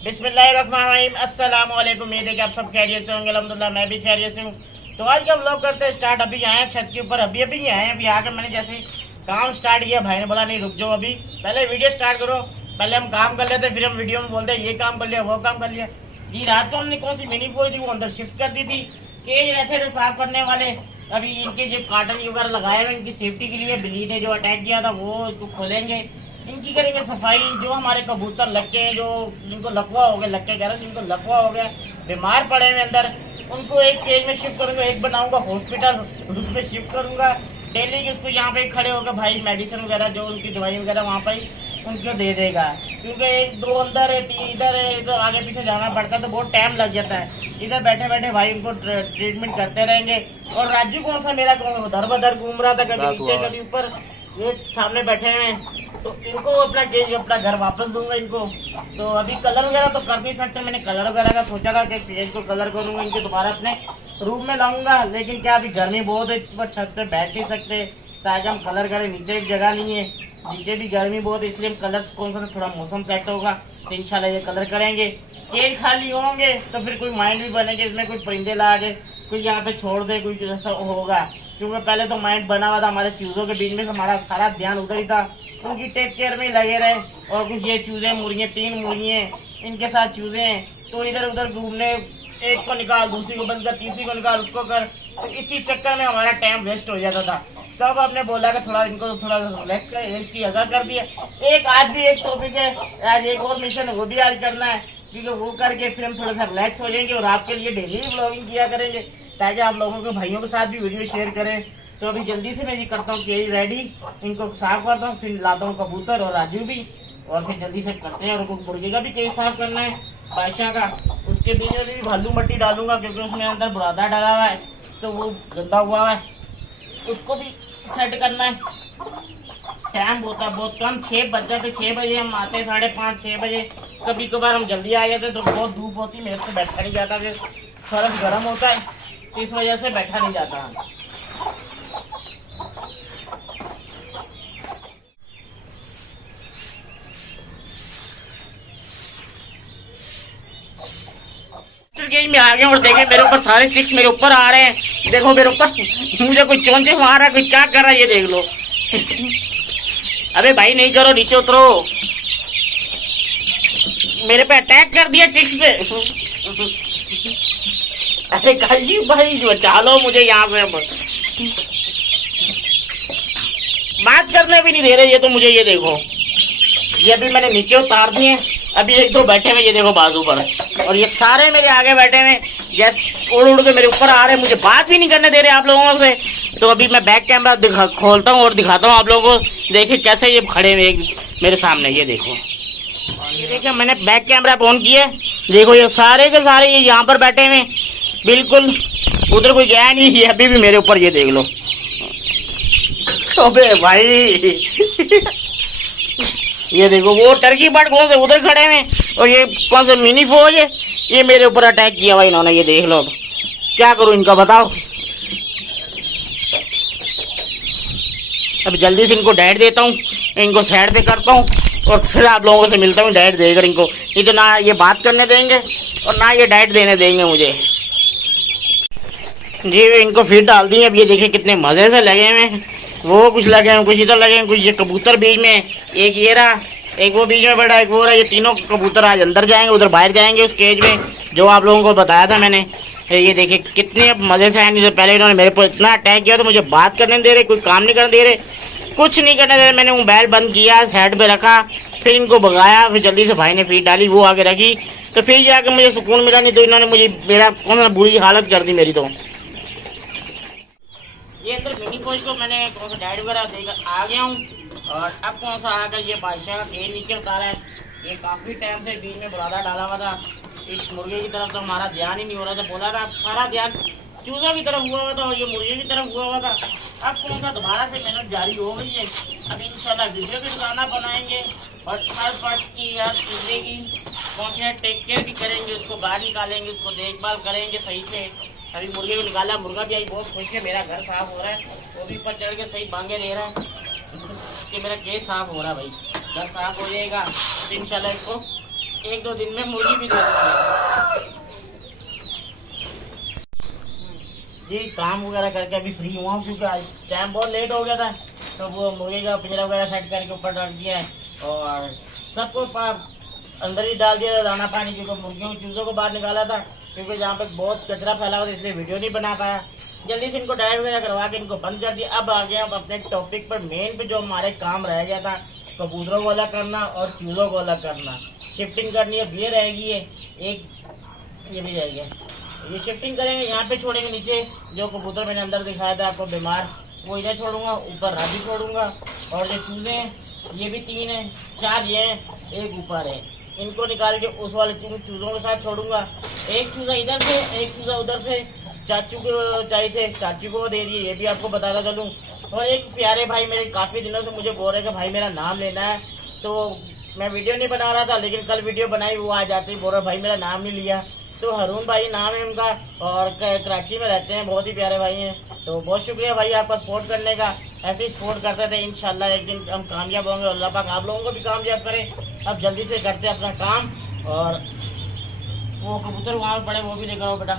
बिस्मिल्लाहिर्रहमानिर्रहीम। अस्सलाम वालेकुम। उम्मीद है कि आप सब खैरियत से होंगे। अल्हम्दुलिल्लाह मैं भी खैरियत से हूँ। तो आज का व्लॉग करते हैं स्टार्ट। अभी आए हैं छत के ऊपर, अभी आए हैं। अभी आकर मैंने जैसे काम स्टार्ट किया, भाई ने बोला नहीं रुक जाओ, अभी पहले वीडियो स्टार्ट करो, पहले हम काम कर लेते, फिर हम वीडियो में बोलते ये काम कर लिया वो काम कर लिया। जी रात को हमने कौन सी मिनी फोन थी वो अंदर शिफ्ट कर दी थी, केज रहते थे साफ करने वाले। अभी इनके जो कार्टन वगैरह लगाए हुए इनकी सेफ्टी के लिए, बिल्ली ने जो अटैक किया था वो इसको खोलेंगे, इनकी करेंगे सफाई। जो हमारे कबूतर लक्के हैं, जो जिनको लकवा हो गया, लक्के कह रहे हैं जिनको लकवा हो गया, बीमार पड़े हुए अंदर, उनको एक केज में शिफ्ट करूंगा, एक बनाऊंगा हॉस्पिटल, उसमें शिफ्ट करूंगा। डेली के उसको यहाँ पे खड़े होकर भाई मेडिसिन वगैरह जो उनकी दवाई वगैरह वहाँ पर उनको दे देगा, क्योंकि एक दो अंदर है, तीन इधर है, तो आगे पीछे जाना पड़ता है, तो बहुत टाइम लग जाता है। इधर बैठे बैठे भाई उनको ट्रीटमेंट करते रहेंगे। और राजू कौन सा मेरा कौन उधर बधर घूम रहा था, कभी नीचे कभी ऊपर, ये सामने बैठे हैं। तो इनको अपना केज अपना घर वापस दूंगा इनको। तो अभी कलर वगैरह तो कर नहीं सकते, मैंने कलर वगैरह का सोचा था कि केज को कलर करूंगा, इनके दोबारा अपने रूम में लाऊंगा, लेकिन क्या अभी गर्मी बहुत है, इस पर छत पे बैठ नहीं सकते, ताकि हम कलर करें। नीचे एक जगह नहीं है, नीचे भी गर्मी बहुत है, इसलिए हम कलर कौन सा थोड़ा मौसम सेट होगा तो इंशाल्लाह ये कलर करेंगे। केज खाली होंगे तो फिर कोई माइंड भी बनेंगे, इसमें कोई परिंदे ला के कोई यहाँ पे छोड़ दे, कोई जैसा होगा, क्योंकि पहले तो माइंड बना हुआ था हमारे चूजों के बीच में, हमारा सारा ध्यान उधर ही था, उनकी टेक केयर में लगे रहे। और कुछ ये चूजे मुर्गियाँ, 3 मुर्गियाँ इनके साथ चूजे हैं, तो इधर उधर घूमने, एक को निकाल दूसरी को बंद कर, तीसरी को निकाल उसको कर, तो इसी चक्कर में हमारा टाइम वेस्ट हो जाता था। तब आपने बोला कि थोड़ा इनको थोड़ा रिलैक्स कर, एक चीज अगर कर दिया। एक आज भी एक टॉपिक है, आज एक और मिशन है वो भी आज करना है, क्योंकि वो करके फिर हम थोड़ा सा रिलैक्स हो जाएंगे और आपके लिए डेली ब्लॉगिंग किया करेंगे, ताकि आप लोगों के भाइयों के साथ भी वीडियो शेयर करें। तो अभी जल्दी से मैं ये करता हूँ केज रेडी, इनको साफ करता हूँ, फिर लाता हूँ कबूतर और राजू भी, और फिर जल्दी से करते हैं। और मुर्गे का भी केज साफ करना है, बादशाह का, उसके बीच में भी भालू मट्टी डालूंगा, क्योंकि उसमें अंदर बुरादा डाला हुआ है तो वो गंदा हुआ है, उसको भी सेट करना है। टाइम होता है बहुत कम, 6 बज जाते, 6 बजे हम आते हैं, 5:30 6 बजे। कभी कभार हम जल्दी आ जाते तो बहुत धूप होती, मेरे से बैठा नहीं जाता, फिर फर्श गर्म होता है, इस वजह से बैठा नहीं जाता। गेम में आ गए और देखे मेरे ऊपर सारे चिक्स मेरे ऊपर आ रहे हैं, देखो मेरे ऊपर मुझे कोई चोंचे मार रहा है, कोई क्या कर रहा है ये देख लो। अबे भाई नहीं करो, नीचे उतरो, मेरे पे अटैक कर दिया चिक्स पे। अरे काजी भाई बचा लो मुझे यहाँ से, अब बात करने भी नहीं दे रहे ये तो मुझे। ये देखो, ये अभी मैंने नीचे उतार दिए, अभी एक दो बैठे हुए ये देखो बाजू पर, और ये सारे मेरे आगे बैठे हुए जैसे उड़ उड़ के मेरे ऊपर आ रहे हैं, मुझे बात भी नहीं करने दे रहे आप लोगों से। तो अभी मैं बैक कैमरा खोलता हूँ और दिखाता हूँ आप लोगों को, देखिए कैसे ये खड़े हुए मेरे सामने, ये देखो, ये देखिए मैंने बैक कैमरा ऑन किया, देखो ये सारे के सारे ये यहाँ पर बैठे हुए, बिल्कुल उधर कोई गया नहीं, ये अभी भी मेरे ऊपर, ये देख लो। अबे भाई ये देखो वो टर्की बर्ड कौन से उधर खड़े हैं, और ये कौन से मिनी फौज है, ये मेरे ऊपर अटैक किया हुआ इन्होंने, ये देख लो। क्या करूं इनका बताओ। अब जल्दी से इनको डाइट देता हूँ, इनको साइड पे करता हूँ, और फिर आप लोगों से मिलता हूँ डाइट देकर इनको। ये तो ना ये बात करने देंगे और ना ये डाइट देने देंगे मुझे। जी इनको फीड डाल दी। अब ये देखिए कितने मज़े से लगे हुए हैं, वो कुछ लगे हैं, कुछ इधर लगे हैं, कुछ ये कबूतर बीच में, एक ये रहा, एक वो बीच में बैठा, एक वो रहा। ये तीनों कबूतर आज अंदर जाएंगे, उधर बाहर जाएंगे उस केज में, जो आप लोगों को बताया था मैंने। ये देखिए कितने मज़े से आए। नहीं तो पहले इन्होंने मेरे पर इतना अटैक किया, तो मुझे बात करने दे रहे, कोई काम नहीं करने दे रहे, कुछ नहीं करने दे रहे। मैंने मोबाइल बंद किया, साइड पर रखा, फिर इनको भगाया, फिर जल्दी से भाई ने फीड डाली, वो आगे रखी, तो फिर जाकर मुझे सुकून मिला। नहीं तो इन्होंने मुझे मेरा कौन सा बुरी हालत कर दी मेरी। तो ये अंदर मिनी फौज को मैंने कौन सा डाइट वगैरह देकर आ गया हूँ, और अब कौन सा आकर ये बादशाह का केज नीचे उतारा है। ये काफ़ी टाइम से बीच में बुरादा डाला हुआ था, इस मुर्गे की तरफ तो हमारा ध्यान ही नहीं हो रहा था, बोला था सारा ध्यान चूजा की तरफ हुआ हुआ था और ये मुर्गे की तरफ हुआ हुआ था। अब कौन सा दोबारा से मेहनत जारी हो गई है। अब इंशाल्लाह वीडियो भी गाना बनाएंगे और हर पार्ट की यार चूजे की कौन सी टेक केयर भी करेंगे, उसको बाहर निकालेंगे, उसको देखभाल करेंगे सही से। अभी मुर्गे को निकाला, मुर्गा भी आई बहुत खुश है, मेरा घर साफ हो रहा है, वो भी ऊपर चढ़ के सही बांगे दे रहा है कि मेरा केस साफ हो रहा है। भाई घर साफ हो जाएगा तो इंशाल्लाह इसको एक दो दिन में मुर्गी भी दे दूंगा जी। काम वगैरह करके अभी फ्री हुआ हूँ क्योंकि आज टाइम बहुत लेट हो गया था, तो वो मुर्गे का पिंजरा वगैरह सेट करके ऊपर रख दिया है और सबको अंदर ही डाल दिया था दाना पानी, क्योंकि मुर्गियों चूज़ों को बाहर निकाला था क्योंकि जहाँ पे बहुत कचरा फैला हुआ था, इसलिए वीडियो नहीं बना पाया। जल्दी से इनको डाइट वगैरह करवा के इनको बंद कर दिया। अब आ गया हम अपने टॉपिक पर, मेन पे जो हमारे काम रह गया था, कबूतरों को अलग करना और चूज़ों को अलग करना, शिफ्टिंग करनी है। ये रहेगी एक, ये भी रह गया, ये शिफ्टिंग करेंगे। यहाँ पे छोड़ेंगे नीचे जो कबूतर मैंने अंदर दिखाया था आपको बीमार, वो इधर छोड़ूंगा, ऊपर राजू छोड़ूंगा। और जो चूज़े हैं ये भी 3 हैं, 4 ये हैं, एक ऊपर है, इनको निकाल के उस वाले चूज़ों के साथ छोड़ूंगा। एक चूज़ा इधर से, एक चूज़ा उधर से, चाचू को चाहिए थे, चाचू को दे दिए, ये भी आपको बताता चलूँ। और एक प्यारे भाई मेरे काफ़ी दिनों से मुझे बोल रहे कि भाई मेरा नाम लेना है, तो मैं वीडियो नहीं बना रहा था, लेकिन कल वीडियो बनाई, वो आ जाती बोल रहा भाई मेरा नाम नहीं लिया। तो हरून भाई नाम है उनका और कराची में रहते हैं, बहुत ही प्यारे भाई हैं। तो बहुत शुक्रिया भाई आपका सपोर्ट करने का, ऐसे ही सपोर्ट करते थे। इंशाल्लाह एक दिन हम कामयाब होंगे, अल्लाह पाक आप लोगों को भी कामयाब करे। अब जल्दी से करते हैं अपना काम और वो कबूतर वहाँ पे पड़े वो भी लेकर आओ बेटा।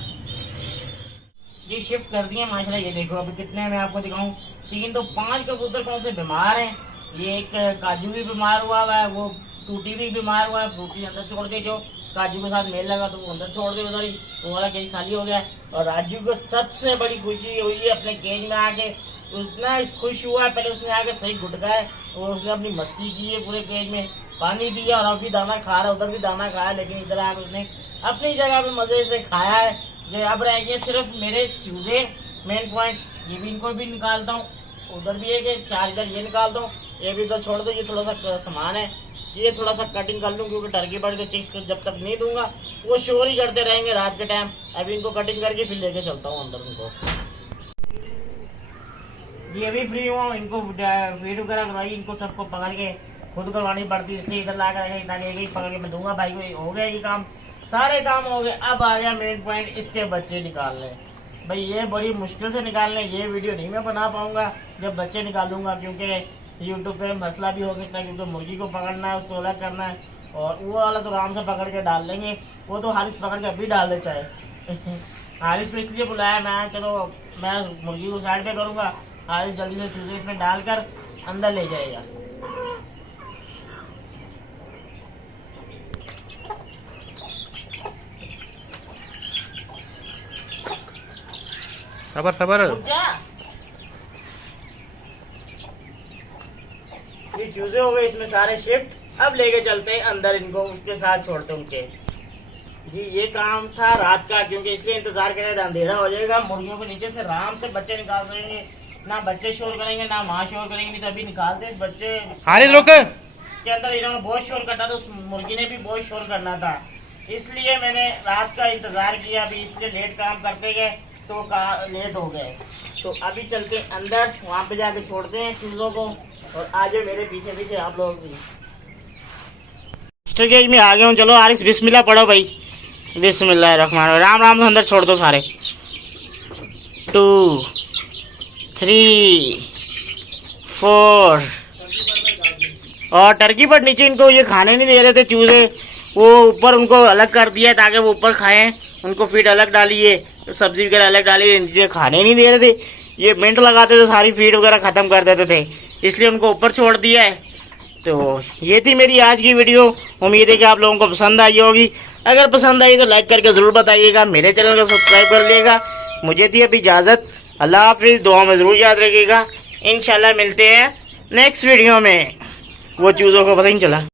ये शिफ्ट कर दिए माशाल्लाह। ये देखो अभी कितने मैं आपको दिखाऊँ, 3 तो 5 कबूतर कौन से बीमार हैं। ये एक काजू भी बीमार हुआ है, वो टूटी भी बीमार हुआ है, फ्रूटी अंदर छोड़ दे, जो काजू के साथ मेल लगा तो वो अंदर छोड़ दे उधर ही, वो वाला केज खाली हो गया है। और राजू को सबसे बड़ी खुशी हुई है अपने केज में आके, उतना खुश हुआ है, पहले उसने आके सही घुटका है, वो उसने अपनी मस्ती की है पूरे केज में, पानी पिया और अभी दाना खा रहा है, उधर भी दाना खाया, लेकिन इधर आके उसने अपनी जगह पे मजे से खाया है। जो अब रह गए सिर्फ मेरे चूजे मेन पॉइंट, ये भी इनको भी निकालता हूँ, उधर भी है कि 4 इधर ये निकालता हूँ, ये भी तो छोड़ दो। ये थोड़ा सा सामान है, ये थोड़ा सा कटिंग कर लूँ क्योंकि टर्की बर्ड के चिक्स को जब तक नहीं दूंगा वो शोर ही करते रहेंगे रात के टाइम। अभी इनको कटिंग करके फिर लेके चलता हूँ अंदर उनको। ये भी फ्री हुआ, इनको फीड वगैरह करवाई, इनको सबको पकड़ के खुद करवानी पड़ती है, इसलिए इधर ला कर ताकि एक पकड़ के मैं दूंगा भाई को। हो गया ये काम, सारे काम हो गए। अब आ गया मेन पॉइंट, इसके बच्चे निकालने। भाई ये बड़ी मुश्किल से निकालने, ये वीडियो नहीं मैं बना पाऊंगा जब बच्चे निकालूंगा, क्योंकि यूट्यूब पे मसला भी हो सकता है, क्योंकि मुर्गी को पकड़ना है, उसको अलग करना है, और वो वाला तो आराम से पकड़ के डाल लेंगे, वो तो हारिस पकड़ के अभी डाल दे चाहे। हारिस को इसलिए बुलाया मैं, चलो मैं मुर्गी को साइड पे करूँगा, हारिस जल्दी से चूजे इसमें डालकर अंदर ले जाएगा। सबर सबर, ये चूजे हो गए इसमें सारे शिफ्ट। अब लेके चलते हैं अंदर इनको, उसके साथ छोड़ते उनके। जी ये काम था रात का, क्योंकि इसलिए इंतजार कर रहे थे, अंधेरा हो जाएगा, मुर्गियों को नीचे से आराम से बच्चे निकाल सकेंगे, ना बच्चे शोर करेंगे ना माँ शोर करेंगे। नहीं तो अभी निकालते बच्चे के अंदर इन्होंने बहुत शोर करना था, उस मुर्गी ने भी बहुत शोर करना था, इसलिए मैंने रात का इंतजार किया। अभी इसलिए लेट काम करते गए तो लेट हो गए। तो अभी चलते अंदर, वहाँ पे जाके छोड़ते हैं चूजों को, और आज मेरे पीछे पीछे आप लोग भी। मास्टर केज में आ गए हूँ, चलो आरिस बिस्मिल्लाह पढ़ो भाई। बिस्मिल्लाह रहमान, राम राम से अंदर छोड़ दो सारे। 2 3 4 और टर्की पर नीचे इनको ये खाने नहीं दे रहे थे चूजे, वो ऊपर उनको अलग कर दिया ताकि वो ऊपर खाएं, उनको फीड अलग डाली है, सब्जी वगैरह अलग डाली है, नीचे खाने नहीं दे रहे थे, ये मिनट लगाते थे सारी फीड वगैरह ख़त्म कर देते थे, इसलिए उनको ऊपर छोड़ दिया है। तो ये थी मेरी आज की वीडियो, उम्मीद है कि आप लोगों को पसंद आई होगी। अगर पसंद आई तो लाइक करके ज़रूर बताइएगा, मेरे चैनल को सब्सक्राइब कर लीजिएगा। मुझे दी अभी इजाज़त, अल्लाह हाफिज़, दुआ में ज़रूर याद रखिएगा। इंशाल्लाह मिलते हैं नेक्स्ट वीडियो में। वो चूज़ों को पता ही नहीं चला।